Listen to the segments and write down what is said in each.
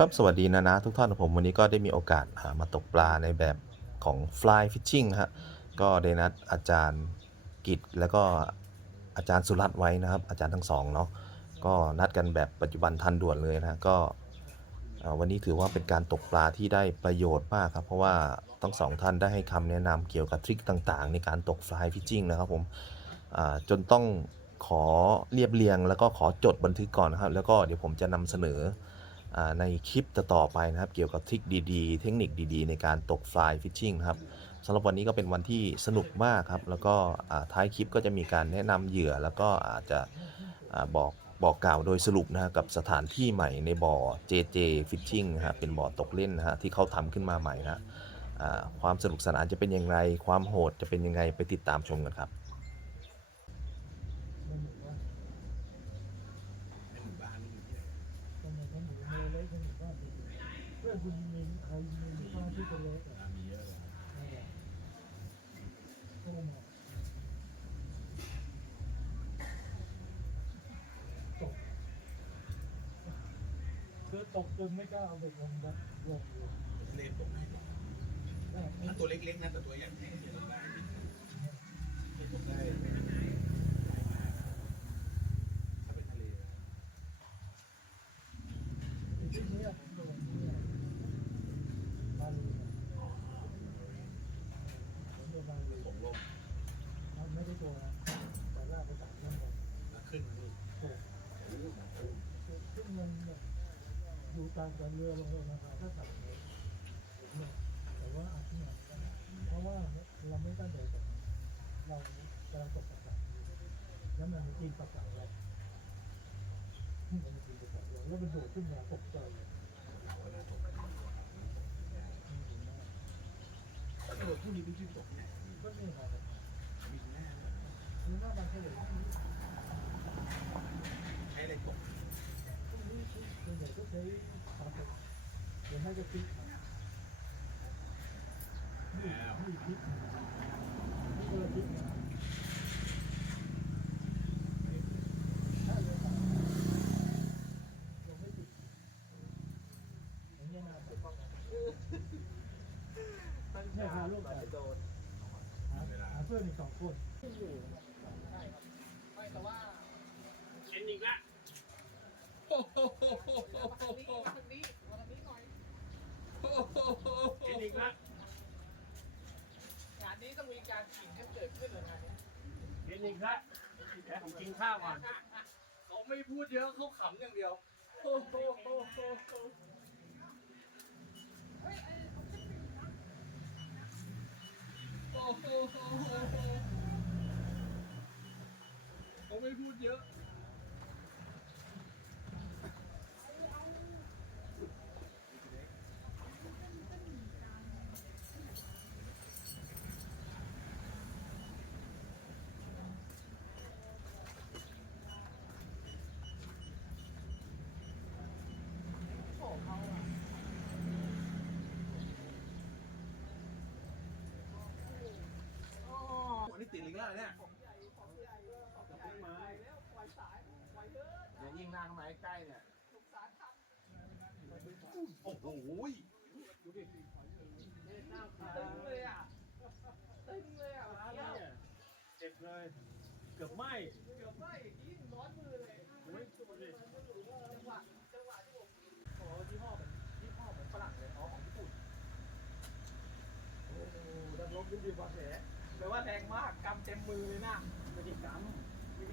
ครับสวัสดีนะนะทุกท่านผมวันนี้ก็ได้มีโอกาสามาตกปลาในแบบของ fly fishing ฮะก็ได้นัดอาจารย์กิจแล้วก็อาจารย์สุรัตน์ไว้นะครับ อาจารย์ทั้งสองเนาะก็นัดกันแบบปัจจุบันทันด่วนเลยนะก็วันนี้ถือว่าเป็นการตกปลาที่ได้ประโยชน์มากครับ เพราะว่าทั้งสองท่านได้ให้คำแนะนำเกี่ยวกับทริคต่างๆ ในการตก fly fishing นะครับผมจนต้องขอเรียบเรียง แล้วก็ขอจดบันทึกก่อนนะครับ แล้วก็เดี๋ยวผมจะนำเสนอ ในคลิปต่อไปนะครับ เกี่ยวกับทริคดีๆ เทคนิคดีๆ ในการตกฟลายฟิชชิงนะครับสำหรับวันนี้ก็เป็นวันที่สนุกมากครับ แล้วก็ท้ายคลิปก็จะมีการแนะนำเหยื่อ แล้วก็อาจจะบอกบอกกล่าวโดยสรุปนะฮะกับสถานที่ใหม่ในบ่อ JJ Fishing นะฮะเป็นบ่อตกเล่นนะฮะที่เขาทำขึ้นมาใหม่นะความสนุกสนานจะเป็นอยังไงความโหดจะเป็นยังไงไปติดตามชมกันครับ ตรงไหนของหมู่เมย์เล็กของหมู่บ้านดี เพื่อนคุณมีใครมีหมู่บ้านที่เป็นเล็กอะมีเยอะเลยก็มาตกคือตกจนไม่กล้าเอาเด็กลงแบบลงเลยเล่นตกได้ตกได้ไม่ถ้าตัวเล็กๆนะแต่ตัวใหญ่ไม่เล่นตกได้เล่นตกได้ถ้าเป็นทะเลนะ ที่นี้ผมโดนที่บาลีผมโดนบาลี ผมลง มันไม่ได้โดนนะแต่ว่าไปตัดเงินหมด แล้วขึ้นมานี่ โอ้ซึ่ง มันแบบอยู่ตามกันเรือลงเลยนะครับถ้าตัดเลยเนี่ยแต่ว่าอาที่ไหนเพราะว่าเราไม่ตั้งใจตกเรากำลังตกประกาศแล้วมันกินประกาศเรามันกินประกาศเราแล้วมันโดดขึ้นมาตกใจเลยตกถ้าเกิดผู้นี้เป็นที่ตกเนี่ยก็นี่ครับมีแน่คือหน้าบางเฉลยใช้อะไรตก พวกนี้ส่วนใหญ่ก็ใช้ปลาตกเดี๋ยวให้จะติ๊กนี่นี่ติ๊กนี่เออติ๊ก ถ้าเรือต่างลงไม่ติดอย่างเงี้ยนะเนี่ยพาลูกไปโดนหาเพื่อนอีกสองคน กินอีกล้วงานนี้ต้องมีการขิงกันเกิดขึ้นเลยงานนี้กินอีกล้วเดี๋ยวผมกินข้าวก่อนเขาไม่พูดเยอะเขาขำอย่างเดียวโอ้โหโอ้โหโอ้โหโอ้โหโอ้โหเขาไม่พูดเยอะ อันนี้ติดอีกแล้วเนี่ย เดี๋ยวยิ่งห น้าเข้ามาใกล้ๆเนี่ยโอ้โหตึงเลยอะตึงเลยอะมาเมื่อแล้วกี้เจ็บเลย เกือบไหมเกือบไม่ยิงร้อนมือเลยโอ้ยตัวดิจังหวะจังหวะที่ผมขอที่ห้อเหมือนที่ห้อเหมือนฝรั่งเลยอ๋อของญี่ปุ่นโอ้โหดับลบขึ้นดีกว่าแผลแปลว่าแรงมากกำเต็มมือเลยนะไม่ได้กำ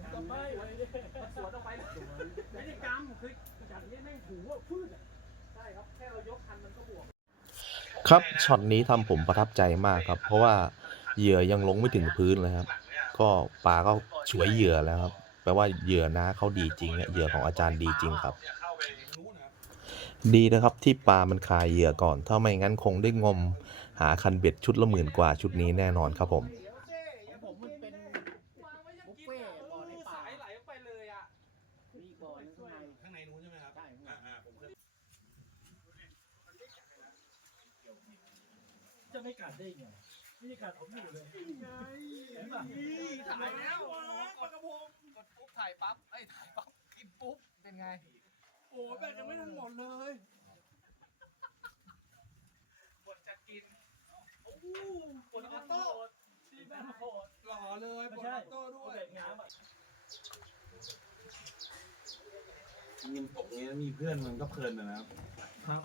ไม่ได้กำก็ไม่เลยมันสวนออกไปเลยไม่ได้กำคือจัดนี้แม่งถูว่าพืชอะใช่ครับ แค่เรายกคันมันก็บวก ครับช็อตนี้ทำผมประทับใจมากครับ เพราะว่าเหยื่อยังลงไม่ถึงพื้นเลยครับ ก็ปลาก็ฉวยเหยื่อแล้วครับแปลว่าเหยื่อนะเขาดีจริงเหยื่อของอาจารย์ดีจริงครับเข้าไปรู้นะครับดีนะครับที่ปลามันคายเหยื่อก่อน ถ้าไม่งั้นคงได้งมหาคันเบ็ดชุดละหมื่นกว่าชุดนี้แน่นอนครับผม จะไม่กัดได้ไงไม่ได้กัดผมอยู่เลยเห็นป่ถ่ายแล้วปากกระพงกดปุ๊บถ่ายปั๊บไอ้ถ่ายปั๊บกินปุ๊บเป็นไง โอ้แบบยังไม่ทันหมดเลยบดจะกินโอ้โหบดออโต้ที่แม่โหดหล่อเลยปวดออโต้ด้วยงามยิ้มตกเนี้ยมีเพื่อนมันก็เพลินนะครับ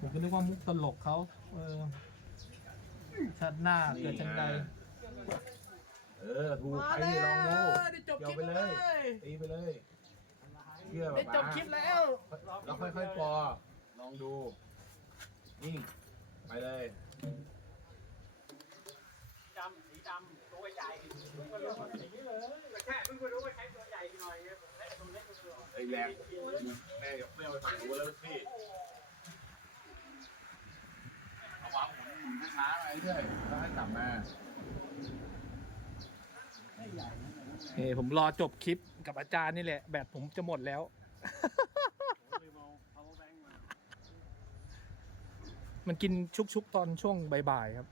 ผมก็นึกว่ามุกตลกเขาเออชัดหน้าเกิดชันใดเออถูกไปดิลองดูเกี่ยวไปเลยตีไปเลยเชื่อแบบจบคลิปแล้วแล้วค่อยๆปอลองดูนิ่งไปเลยดำสีดำตัวใหญ่เพิ่งมารู้ว่าเป็นอย่างนี้เลยแต่แค่เพิ่งมารู้ว่าใช้ตัวใหญ่หน่อยและตัวเล็กตัวไอ้แรงแม่กับเปรี้ยวไปฝั่งนู้นแล้วพี่เอาวางหมุ นช้าๆไปเรื่อยแล้วให้กลับมาเฮ้ผมรอจบคลิปกับอาจารย์นี่แหละ แบตผมจะหมดแล้ว มันกินชุกๆตอนช่วงบ่ายๆครับ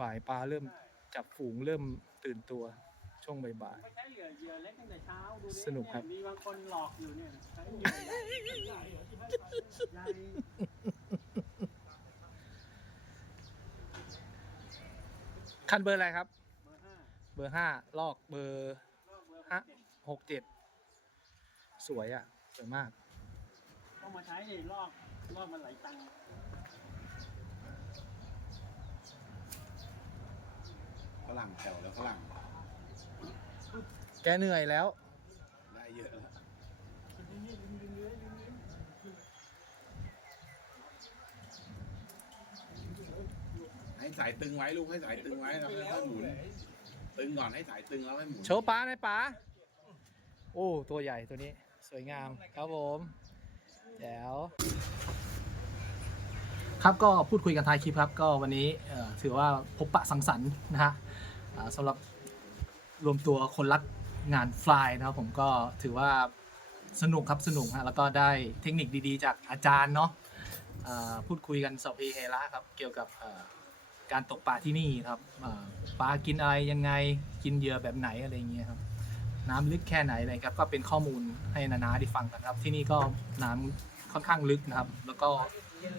บ่ายปลาเริ่มจับฝูงเริ่มตื่นตัวช่วงบ่ายไม่ใช่เหยื่อเหยื่อเล็กตั้งแต่เช้าดูดิสนุกครับ มีบางคนหลอกอยู่เนี่ยใช้เหยื่อใหญ่ใหญ่ ๆ คันเบอร์อะไรครับ เบอร์ห้าเบอร์ห้าลอกเบอร์ก็เบอร์ฮะหกเจ็ดสวยอะสวยมาก ต้องมาใช้ดิลอกลอกมันไหลตังค์ฝรั่งแถวแล้วฝรั่งแกเหนื่อยแล้ว ได้เยอะแล้วให้ สายตึงไว้ลูกให้สายตึงไว้แล้วค่อยๆหมุนตึงก่อนให้สายตึงแล้วให้หมุน โชว์ปลาหน่อยปลาโอ้ ตัวใหญ่ตัวนี้ สวยงามครับผมแจ๋วครับก็พูดคุยกันท้ายคลิปครับ ก็วันนี้เอ่อถือว่าพบปะสังสรรค์นะฮะอ่าสำหรับรวมตัวคนรักงานฟลายนะครับผมก็ถือว่าสนุกครับสนุกฮะแล้วก็ได้เทคนิคดีๆ จากอาจารย์เนาะ อ่าพูดคุยกันสอบเอเฮระครับ เกี่ยวกับเอ่อ การตกปลาที่นี่ครับปลากินอะไรยังไงกินเหยื่อแบบไหนอะไรเงี้ยครับน้ำลึกแค่ไหนอะไรครับก็เป็นข้อมูลให้นานาได้ฟังกันครับ ที่นี่ก็น้ำค่อนข้างลึกนะครับ แล้วก็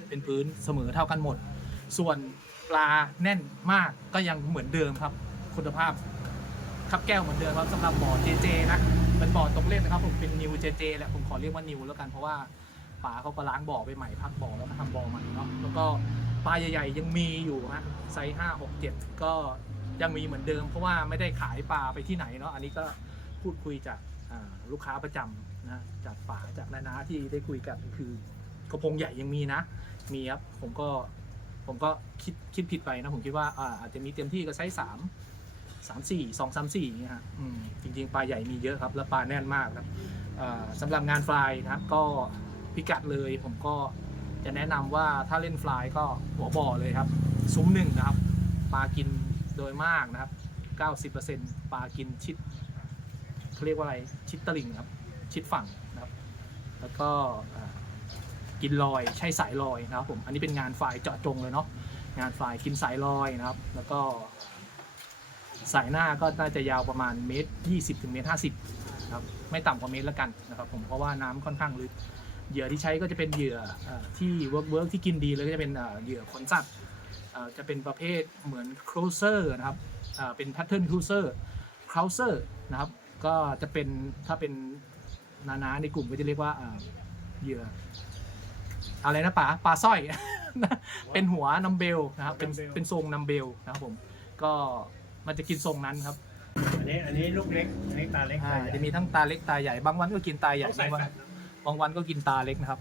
เป็นพื้นเสมอเท่ากันหมด ส่วนปลาแน่นมากก็ยังเหมือนเดิมครับ คุณภาพครับแก้วเหมือนเดิมครับสำหรับบ่อเจเจนะเป็นบ่อตกเล่นนะครับผมเป็นนิวเจเจแหละผมขอเรียกว่านิวแล้วกันเพราะว่า ป่าเขาก็ล้างบ่อไปใหม่พักบ่อแล้วก็ทำบ่อใหม่เนาะแล้วก็ปลาใหญ่ ๆ ยังมีอยู่ฮะไซส์ห้าหกเจ็ดก็ยังมีเหมือนเดิม เพราะว่าไม่ได้ขายปลาไปที่ไหนเนาะอันนี้ก็พูดคุยจากลูกค้าประจำนะจากป่าจากนานาที่ได้คุยกันคือกระพงใหญ่ยังมีนะ มีครับผมก็ผมก็คิดคิดผิดไปนะผมคิดว่าอาจจะมีเต็มที่ก็ใช้สามสามสี่สองสามสี่อย่างเงี้ยฮะอืมจริงๆปลาใหญ่มีเยอะครับ แล้วปลาแน่นมากครับสำหรับงานฟลายนะครับก็ พิกัดเลย ผมก็จะแนะนำว่าถ้าเล่นฟลายก็หัวบ่อเลยครับ ซุ้มหนึ่งนะครับ ปลากินโดยมากนะครับ 90%ปลากินชิดเขาเรียกว่าอะไรชิดตลิ่งครับ ชิดฝั่งนะครับ แล้วก็กินลอยใช้สายลอยนะครับผมอันนี้เป็นงานฝ่ายเจาะจงเลยเนาะงานฝ่ายกินสายลอยนะครับ แล้วก็ สายหน้าก็น่าจะยาวประมาณเมตรยี่สิบถึงเมตรห้าสิบครับไม่ต่ำกว่าเมตรละกันนะครับ ผมเพราะว่าน้ำค่อนข้างลึก เหยื่อที่ใช้ก็จะเป็นเหยื่ออาที่เวิร์กเวิร์กที่กินดีเลยก็จะเป็นอ่าเหยื่อขนสัตว์อ่าจะเป็นประเภทเหมือนครูเซอร์นะครับอ่าเป็นแพทเทิร์นครูเซอร์ครูเซอร์นะครับก็จะเป็นถ้าเป็นนานาในกลุ่มก็จะเรียกว่าอ่าเหยื่ออะไรนะป๋าปลาสร้อยเป็นหัวนัมเบลนะครับเป็นเป็นทรงนัมเบลนะครับผมก็มันจะกินทรงนั้นครับอันนี้อันนี้ลูกเล็กอันนี้ตาเล็กอ่าตาใหญ่จะมีทั้งตาเล็กตาใหญ่บางวันก็กินตาใหญ่ต้องใส่บางวันแฟตนะบางวันก็กินตาเล็กนะครับ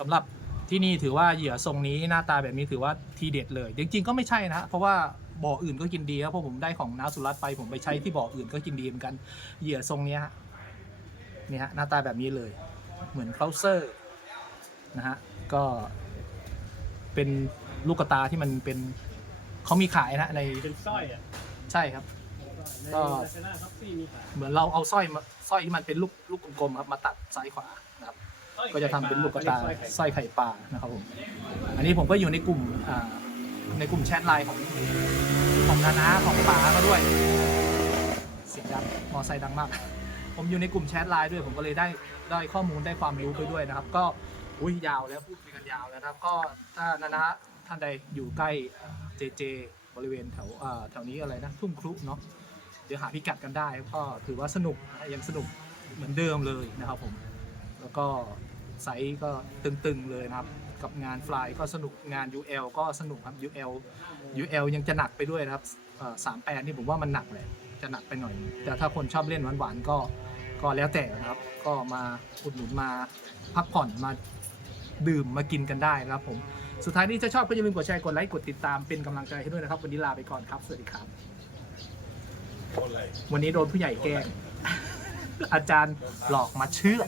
สำหรับที่นี่ถือว่าเหยื่อทรงนี้หน้าตาแบบนี้ถือว่าทีเด็ดเลย จริง ๆ ก็ไม่ใช่นะเพราะว่าบ่ออื่นก็กินดีครับเพราะผมได้ของน้าสุรัตน์ไปผมไปใช้ที่บ่ออื่นก็กินดีเหมือนกันเหยื่อทรงเนี้ยฮะนี่ฮะหน้าตาแบบนี้เลย เหมือนเคาเซอร์นะฮะก็เป็นลูกกระตาที่มันเป็นเขามีขายนะในเป็นสร้อยอะใช่ครับ ในก็ลักษณะท็อปซี่มีขายเหมือนเราเอาสร้อยมาสร้อยที่มันเป็นลูกลูกกลมๆครับมาตัดซ้ายขวานะครับ ก็จะทำเป็นลูกกระตาสร้อยไข่สร้อยไข่ปลานะครับผม อันนี้ผมก็อยู่ในกลุ่มอ่าในกลุ่มแชทไลน์ของของนานาของป๋าก็ด้วย เสียงดังมอไซค์ดังมาก ผมอยู่ในกลุ่มแชทไลน์ด้วย ผมก็เลยได้ได้ข้อมูลได้ความรู้ไปด้วยนะครับ ก็อุ้ยยาวแล้วพูดคุยกันยาวแล้วนะครับ ก็ถ้านะนะท่านใดอยู่ใกล้เจเจบริเวณแถวเอ่อแถวนี้อะไรนะทุ่งครุเนาะเดี๋ยวหาพิกัดกันได้ก็ถือว่าสนุกยังสนุกเหมือนเดิมเลยนะครับผม แล้วก็ไซส์ก็ตึงๆเลยนะครับ กับงานฟลายก็สนุกงาน UL ก็สนุกครับ UL UL ยังจะหนักไปด้วยนะครับสามแปดนี่ผมว่ามันหนักเลยจะหนักไปหน่อย แต่ถ้าคนชอบเล่นหวานๆก็ก็แล้วแต่นะครับ ก็มาอุดหนุนมาพักผ่อนมาดื่มมากินกันได้นะครับผม สุดท้ายนี้จะชอบก็อย่าลืมกดแชร์กดไลค์กดติดตามเป็นกำลังใจให้ด้วยนะครับ วันนี้ลาไปก่อนครับ สวัสดีครับ วันนี้โดนผู้ใหญ่แกล้งอาจารย์หลอกมาเชื่อ